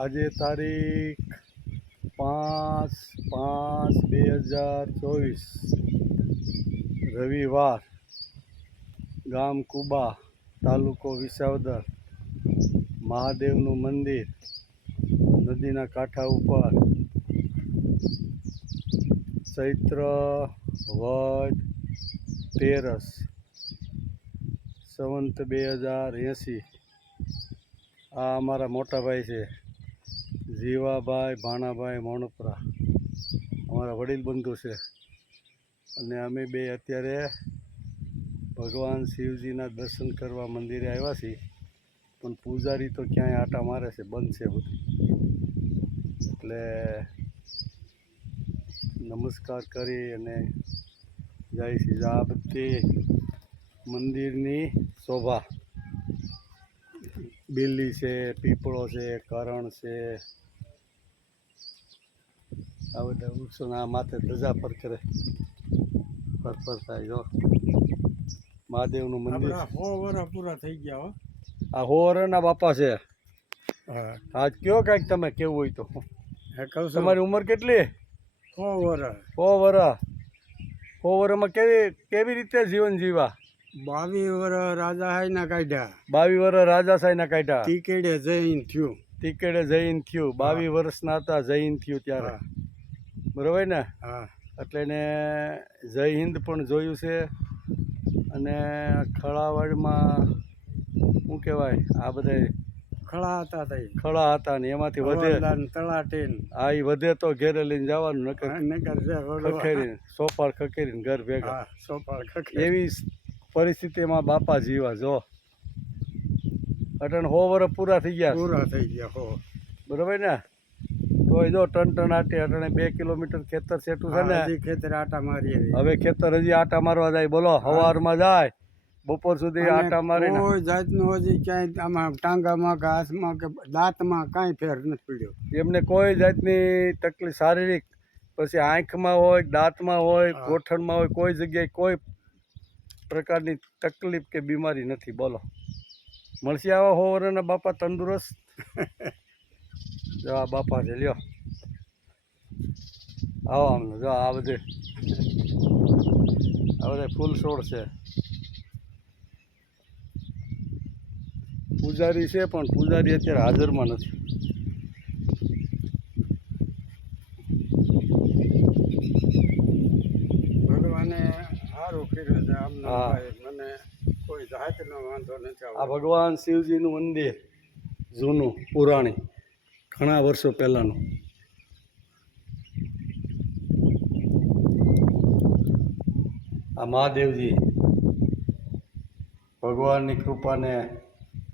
આજે તારીખ 5/5/2024 રવિવાર, ગામ કુબા, તાલુકો વિસાવદર, મહાદેવનું મંદિર, નદીના કાંઠા ઉપર, ચૈત્ર વદ તેરસ, સંવંત 2080. આ અમારા મોટા ભાઈ છે, જીવાભાઈ ભાણાભાઈ મોણપરા, અમારા વડીલ બંધુ છે. અને અમે બે અત્યારે ભગવાન શિવજીના દર્શન કરવા મંદિરે આવ્યા છીએ, પણ પૂજારી તો ક્યાંય આટા મારે છે, બંધ છે બધું. એટલે નમસ્કાર કરી અને જાય છે. આ બધી મંદિરની શોભા, બિલ્લી છે, પીપળો છે, કરણ છે, આ બધા વૃક્ષોના માથે ધજા ફર કરે, ફર થાય. જો મહાદેવનું મંદિર 100 વર્ષ પૂરા થઈ ગયા. આ 100 વર્ષના બાપા છે. આજ કયો કાંઈક તમે કેવું હોય તો. તમારી ઉંમર કેટલી? 100 વર્ષ. 100 વર્ષ. 100 વર્ષમાં કેવી રીતે જીવન જીવા? 22 વર્ષ રાજા હાઈના કાઢ્યા. 22 વર્ષ રાજા સાહેબના કાઢ્યા. ટીકેડે જૈન થયું. 22 વર્ષના હતા, જૈન થયું ત્યારે. બરોબર ને? હા. એટલે એને જય હિન્દ પણ જોયું છે. અને ખળાવડમાં શું કહેવાય, આ બધા ખળા હતા તઈ. ખળા હતા ને એમાંથી વધે તળાટીન. આ એ વધે તો ઘેરે લઈને જવાનું, નકર ખખેરીને સોપાળ ખખેરીને ઘર ભેગા. એવી પરિસ્થિતિમાં બાપા જીવા. જો અટણ 100 વર્ષ પૂરા થઈ ગયા. બરોબર ને? તો જો ટનટનાટી અટણે 2 કિલોમીટર ખેતર સેટું છે ને. ખેતર આટા મારીએ. હવે ખેતર હજી આટા મારવા જાય. બોલો, સવારમાં જાય, બપોર સુધી આટા મારીને કોઈ જાતનું હજી ક્યાંય આમાં ટાંગામાં કે હાથમાં કે દાંતમાં કાંઈ ફેર નથી પડ્યો. એમને કોઈ જાતની તકલીફ શારીરિક, પછી આંખમાં હોય, દાંતમાં હોય, ગોઠણમાં હોય, કોઈ જગ્યાએ કોઈ પ્રકારની તકલીફ કે બીમારી નથી. બોલો, મળશે આવા 100 વર્ષના બાપા તંદુરસ્ત? જો આ બાપા છે, લ્યો આવો આમનું. જો આ બધે ફૂલ છોડ છે. પૂજારી છે, પણ પૂજારી અત્યારે હાજરમાં નથી. ભગવાને સારું કર્યું છે. આમના મને કોઈ જાતનો વાંધો નથી. આ ભગવાન શિવજીનું મંદિર જૂનું, પુરાણી, ઘણા વર્ષો પહેલાંનું. આ મહાદેવજી, ભગવાનની કૃપાને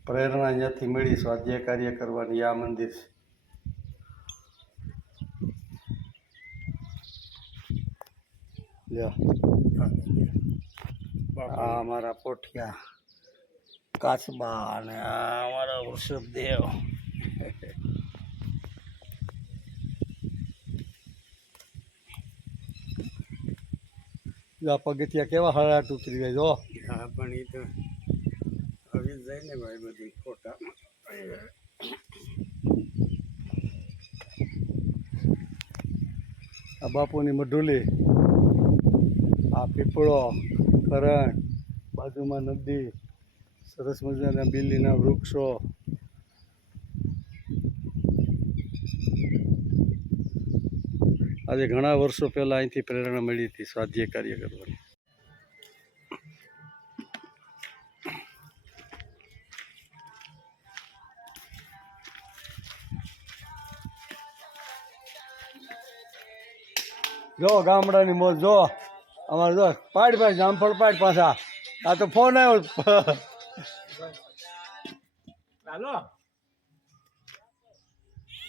પ્રેરણા અહીંયાથી મળી સ્વાધ્યાય કાર્ય કરવાની. આ મંદિર છે. લ્યો, આ અમારા પોઠિયા કાચબા અને આ અમારા વૃષભદેવ. આ પગથિયા કેવા હળાટ ઉતરી જાય. જો હા, પણ એ તો હવે જાય ને ભાઈ, બધી ફોટા. આ બાપુની મઢુલી, આ પીપળો, કરણ, બાજુમાં નદી, સરસ મજાના બિલ્લીના વૃક્ષો. આજે ઘણા વર્ષો પહેલાં અહીંથી પ્રેરણા મળી હતી સ્વાધ્યાય કાર્ય કરવાની. જો ગામડાની મોજ. જો અમારે જો પાડ ભાઈ જામફળ પાડ પાછા. આ તો ફોન આવ્યો. ચાલો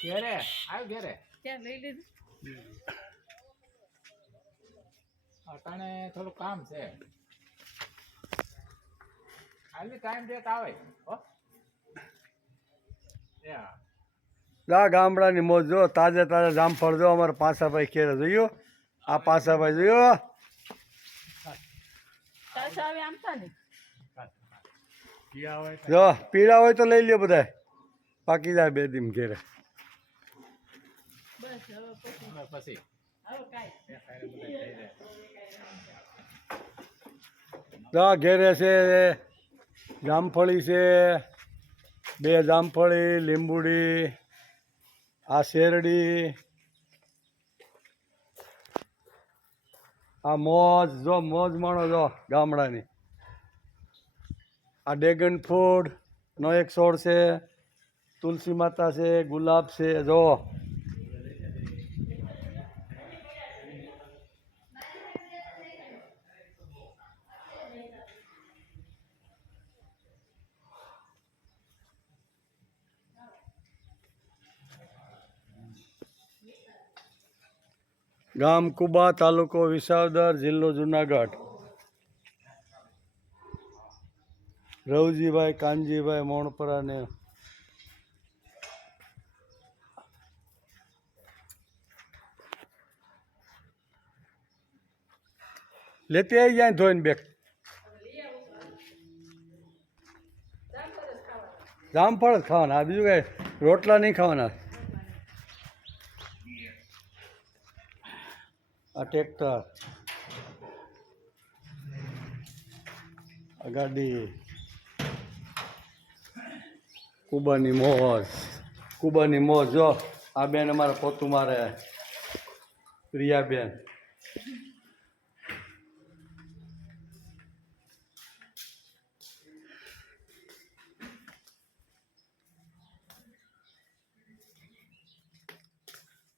ઘેરે આવ, ઘેરે ક્યાં લઈ લીધું? અટાણે થોડું કામ છે. હાલી ટાઈમ દેત આવે. જા ગામડાની મોજ. જો તાજે તાજા જામફળ. જો અમારા પાસાભાઈ ખેરે જોયું. આ પાસાભાઈ જોયો. જો પીળા હોય તો લઈ લ્યો બધા, પાકી જાય 2 દી ઘેરે. હવે પછી જો ઘેરે છે જામફળી છે, 2 જામફળી, લીંબુડી, આ શેરડી, આ મોજ. જો મોજ માણો જો ગામડાની. આ ડ્રેગન ફ્રૂટનો એક છોડ છે, તુલસી માતા છે, ગુલાબ છે. જો ગામ કુબા, તાલુકો વિસાવદર, જિલ્લો જુનાગઢ. રવજીભાઈ કાનજીભાઈ મોણપરાને લેતી આવી જાય ધોઈને બેગ. જામફળ જ ખાવાના, આ બીજું કઈ રોટલા નહીં ખાવાના. આ ટ્રેક્ટર, આ ગાડી, કુબાની મોજ. કુબાની મોજ. જો આ બેન અમારે પોતું મારે, પ્રિયાબેન.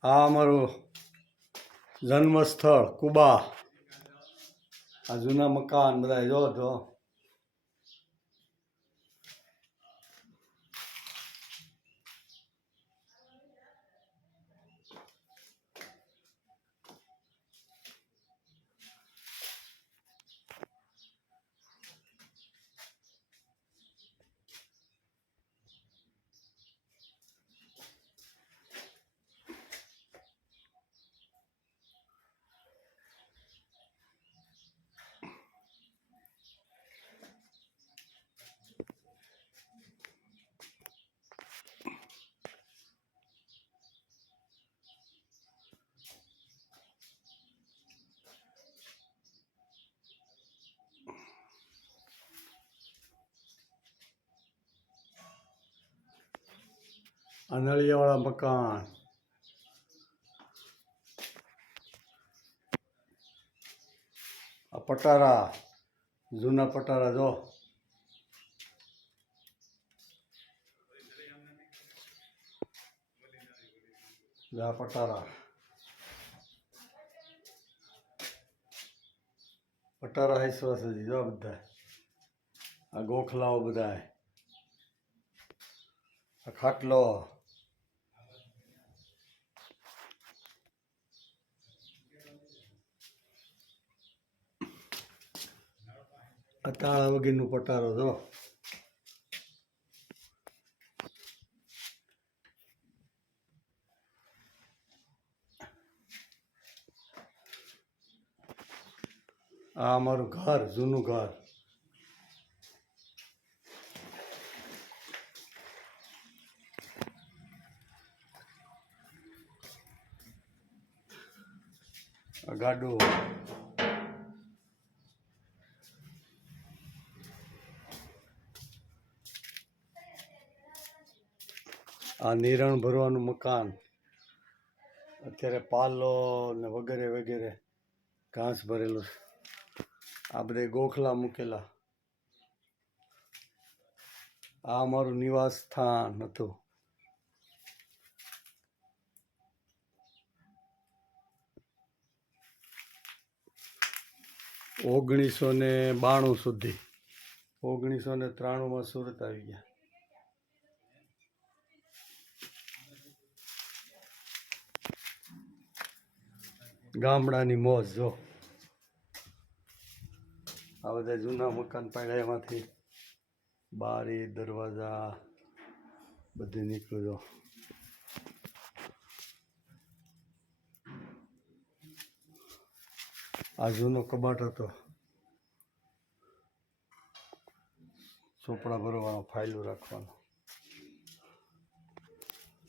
આ અમારું જન્મસ્થળ કુબા. આ જૂના મકાન બધા જો જો. આ નળિયાવાળા મકાન. આ પટારા, જૂના પટારા જો. આ પટારા. પટારા હાઈસવા સુધી જો બધા. આ ગોખલાઓ બધા. આ ખાટલો. આ તાળા વગરનું પટારો જો. આ અમારું ઘર, જૂનું ઘર. આ ગાડું. આ નિરણ ભરવાનું મકાન. અત્યારે પાલો ને વગેરે વગેરે ઘાસ ભરેલું. આ બધે ગોખલા મૂકેલા. આ અમારું નિવાસ સ્થાન હતું. 1992 સુધી. 1993માં સુરત આવી ગયા. ગામડાની મોજ જો. આ બધા જૂના મકાન પાડ્યા, એમાંથી બારી દરવાજા બધું નીકળ્યો. આ જૂનો કબાટ હતો. ચોપડા ભરવાનો, ફાઇલો રાખવાનો.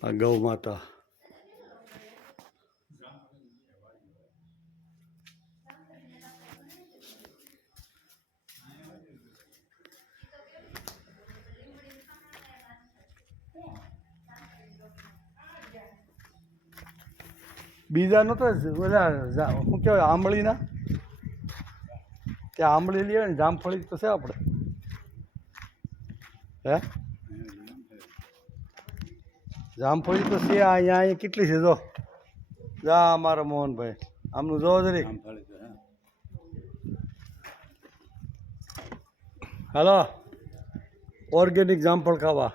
આ ગૌ માતા. બીજા નતો ઓલા શું કહેવાય આંબળીના, ત્યાં આંબળી લઈએ ને જામફળી તો છે આપણે. હે જામફળી તો છે અહીંયા કેટલી છે જો. જા અમારા મોહનભાઈ આમનું જોવો જરી. હાલો ઓર્ગેનિક જામફળ ખાવા.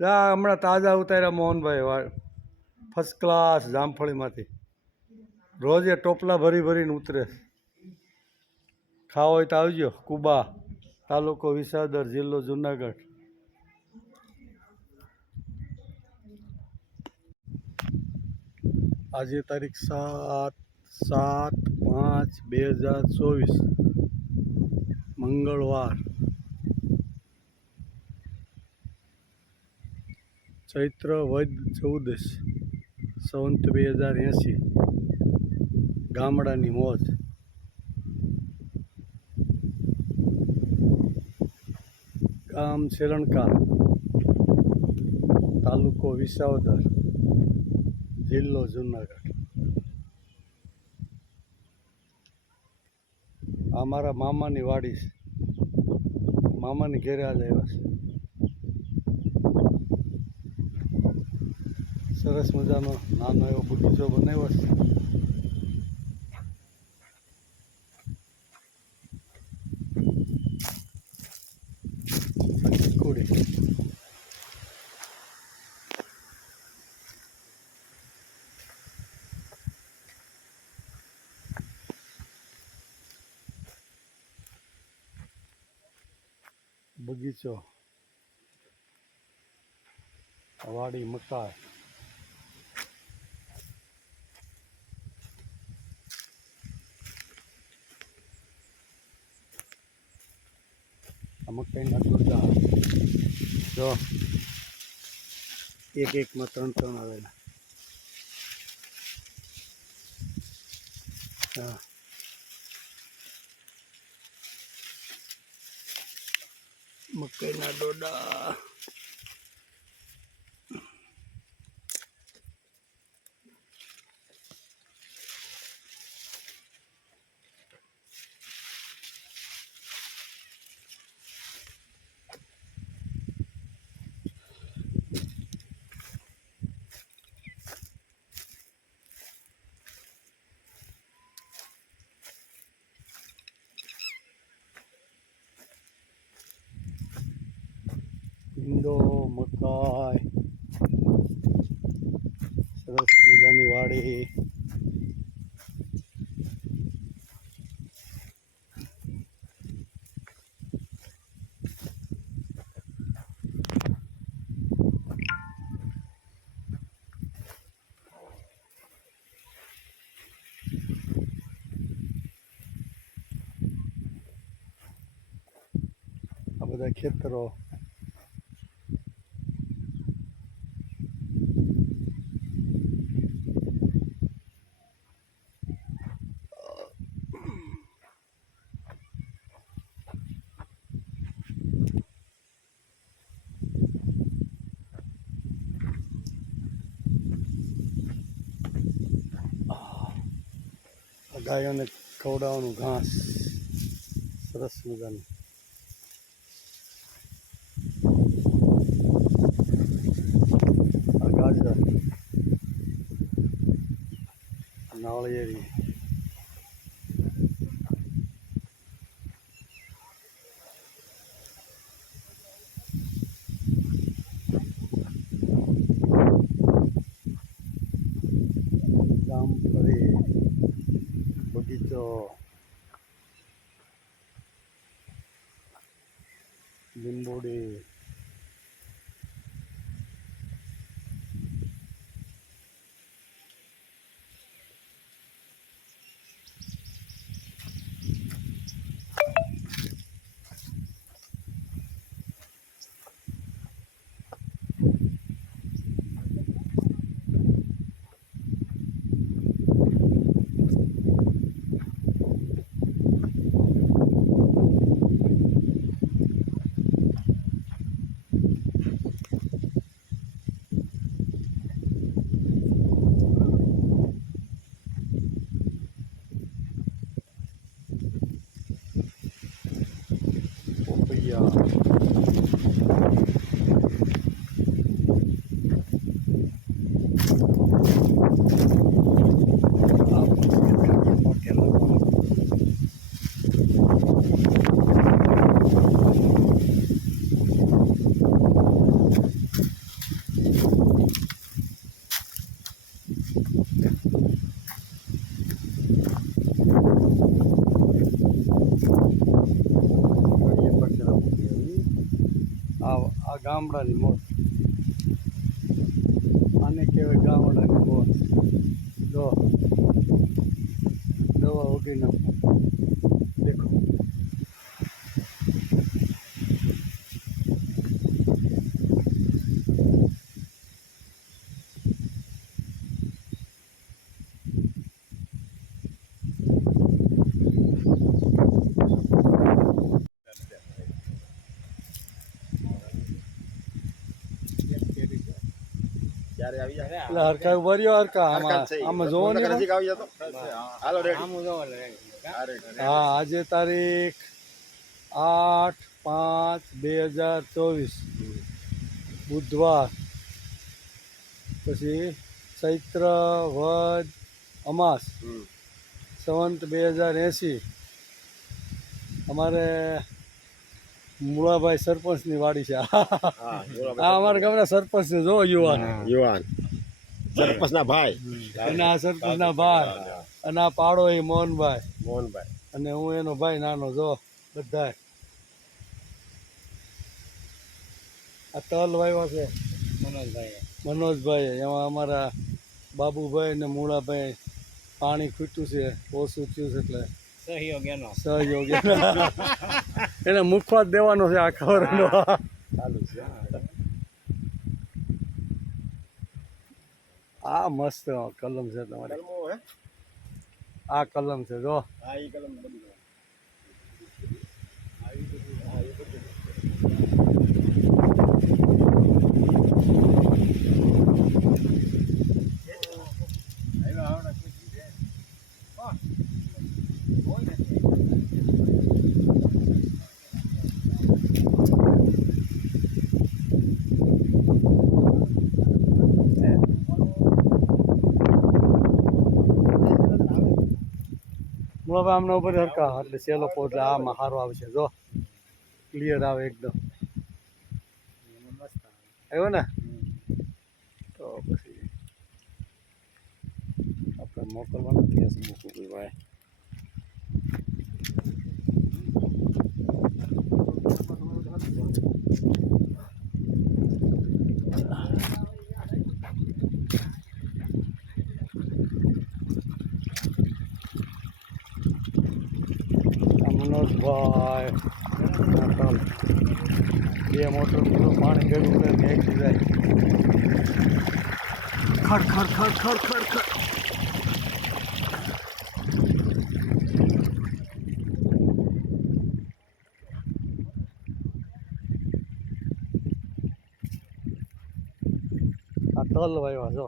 જા હમણાં તાજા ઉતાર્યા મોહનભાઈ, ફર્સ્ટ ક્લાસ જામફળીમાંથી. રોજે ટોપલા ભરી ભરીને ઉતરે. ખાવા હોય તો આવજો. કુબા, તાલુકો વિસાવદર, જિલ્લો જુનાગઢ. આજે તારીખ 7/5/2024 મંગળવાર. ચૈત્ર વદ 14 સંવત 2080. ગામડાની મોજ. ગામ શેરણકા, તાલુકો વિસાવદર, જિલ્લો જુનાગઢ. આ મારા મામાની વાડી છે. મામાની ઘેરે આજ આવ્યા છે. સરસ મજાનો નાનો એવો બગીચો બનાવ્યો છે. ચીકુડી. બગીચો, વાડી, મકાઈ. આ મકાઈના ડોડા જો, એકમાં 3 આવેલા. હા મકાઈના ડોડા. ભીંડો, મકાઈ, સરસ મજાની વાડી. આ બધા ખેતરો. ગાયોને ખવડાવવાનું ઘાસ સરસ મજાનું. આ ગાજર, નાળિયેરી. જામફળી, બગીચો, લીંબોડી. ગામડાની મોજ. આને કહેવાય ગામડાની મોજ. જો દવા વગેરે દેખો. એટલે હરકા ઉભર્યો હરકા આમાં જોવો ને. હા, આજે તારીખ 8/5/2024 બુધવાર. પછી ચૈત્ર વદ અમાસ સંવંત 2080. અમારે મુળાભાઈ સરપંચની વાડી છે. આ અમારા ગામના સરપંચ ને જો યુવાન સરપંચના ભાઈ અને આ સરપંચના ભાઈ અને આ પાડો એ મોહનભાઈ અને હું એનો ભાઈ નાનો. જો બધા આ તલ વાવ્યા છે મનોજભાઈ. એમાં અમારા બાબુભાઈ ને મૂળાભાઈ પાણી ખૂટ્યું છે, ઓછું થયું છે એટલે સહયોગ એને મુખવા જ દેવાનો છે આ ખબરનો. આ મસ્ત કલમ છે તમારી. આ કલમ છે જો. મુળાભાઈ આમના ઉપર હરકા એટલે સેલો પોતે આમાં સારો આવશે. જો ક્લિયર આવે એકદમ. આવ્યો ને તો પછી આપણે મોકલવાનું કેસ મૂકવું ભાઈ. મનોજભાઈ બે મોટર પાણી ભેગું કરીને એક જાય. ખડ ખડ ખડ ખડ ખડ ખડ. આ તલ વાવ્યા જો.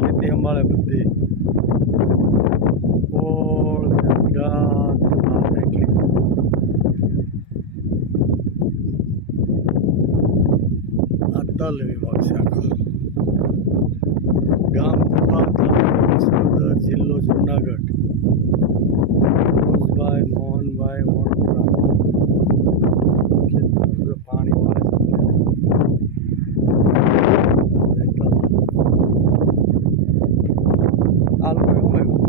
ખેતી સંભાળે બધી ઓળ ગાત એટલી. આ તલ વિભાગ છે આખો. ગામ વિસનગર, જિલ્લો જુનાગઢ. મનોજભાઈ મોહનભાઈ મોણપરા ખેતર પાણી વાળે છે. આ લોકો એવું આવ્યું.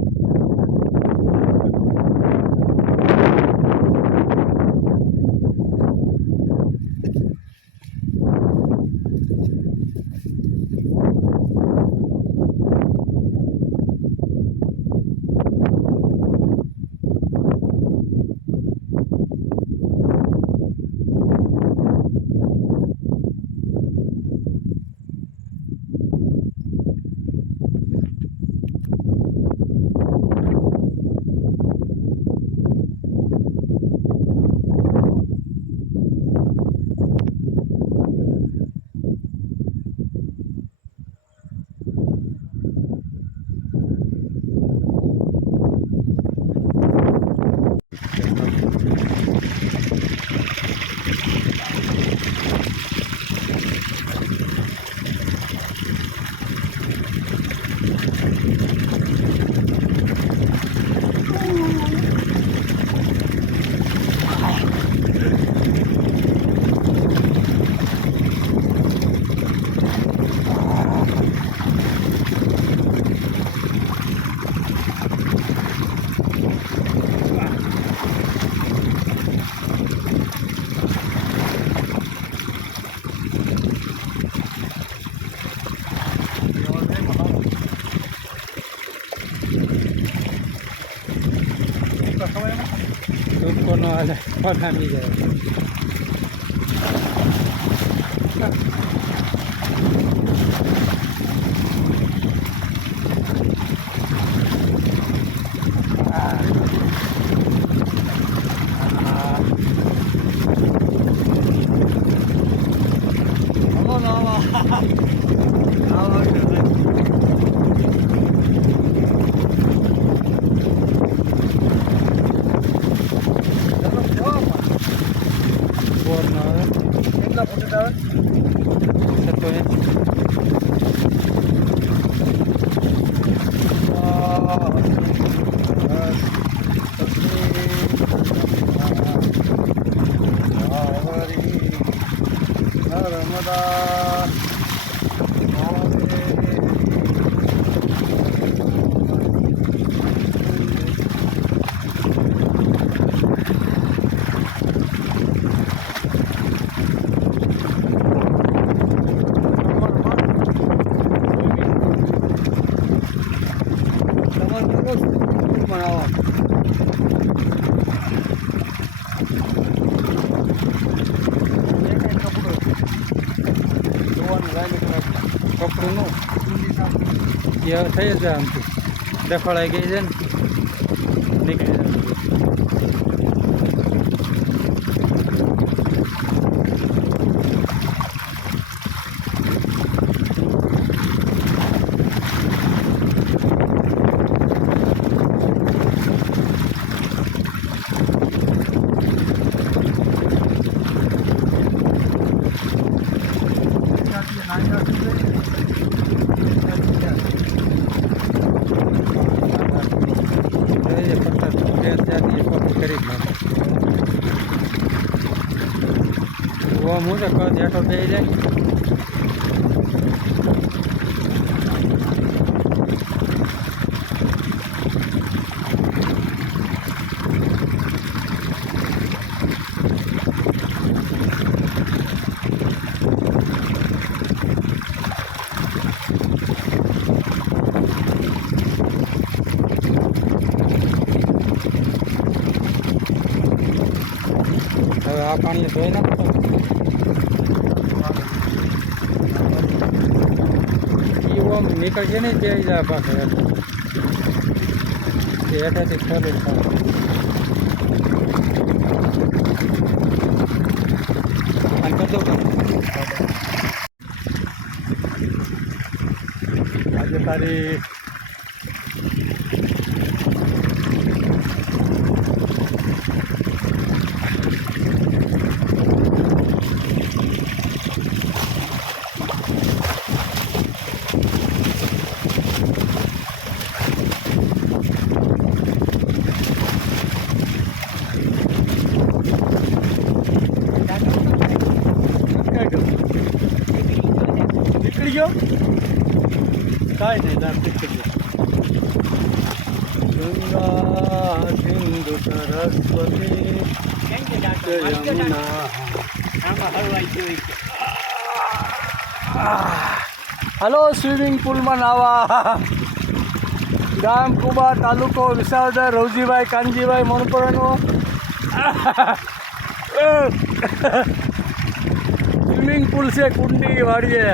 ખામી જાય. કેટલા ફૂટ આવે? 7 નર્મદા કપડું નું થઈ જાય આમથી ડફળાઈ ગઈ છે ને નીકળી જાય. હું તો કદ હેઠો બે જાય. હવે આ પાણી ધોઈ નાખો. નીકળશે નહીં તે જાય પાછો હેઠાથી ખોલે આજે તારી નીકળી ગયો કાંઈ નહીં દામ નીકળી ગયો. ગંગા સિંધુ સરસ્વતી યમુના. હાલો સ્વિમિંગ પુલમાં નાવા. ગામ કુબા, તાલુકો વિસાવદર, રવજીભાઈ કાનજીભાઈ મણપરાનું સ્વિમિંગ પુલ છે કુંડી વાડીએ.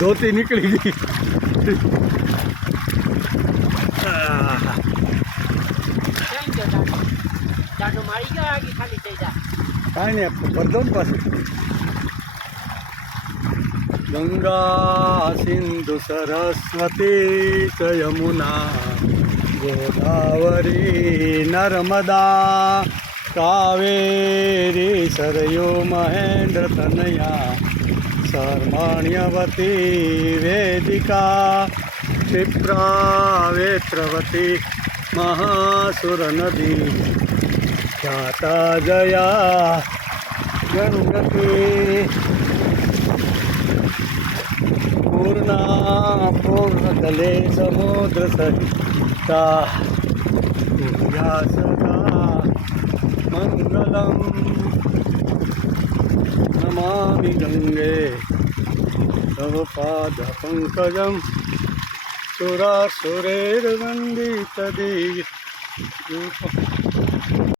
ધોતી નીકળી ગઈ. કાંઈ નહીં બધો પાસે. ગંગા સિંધુ સરસ્વતી ચ યમુના ગોદાવરી નર્મદા કાવેરી સરયો મહેન્દ્ર તનયા શર્મણ્યવતી વેદિકા क्षिप्रावेत्रवती महासुरनदी ख्याता जया गंगती पूर्णा पूर्णतले समुद्र सहिता या सदा मंगलम नमामि गंगे तव पाद पंकजम सुरासुरैर्वन्दितदी रूपम्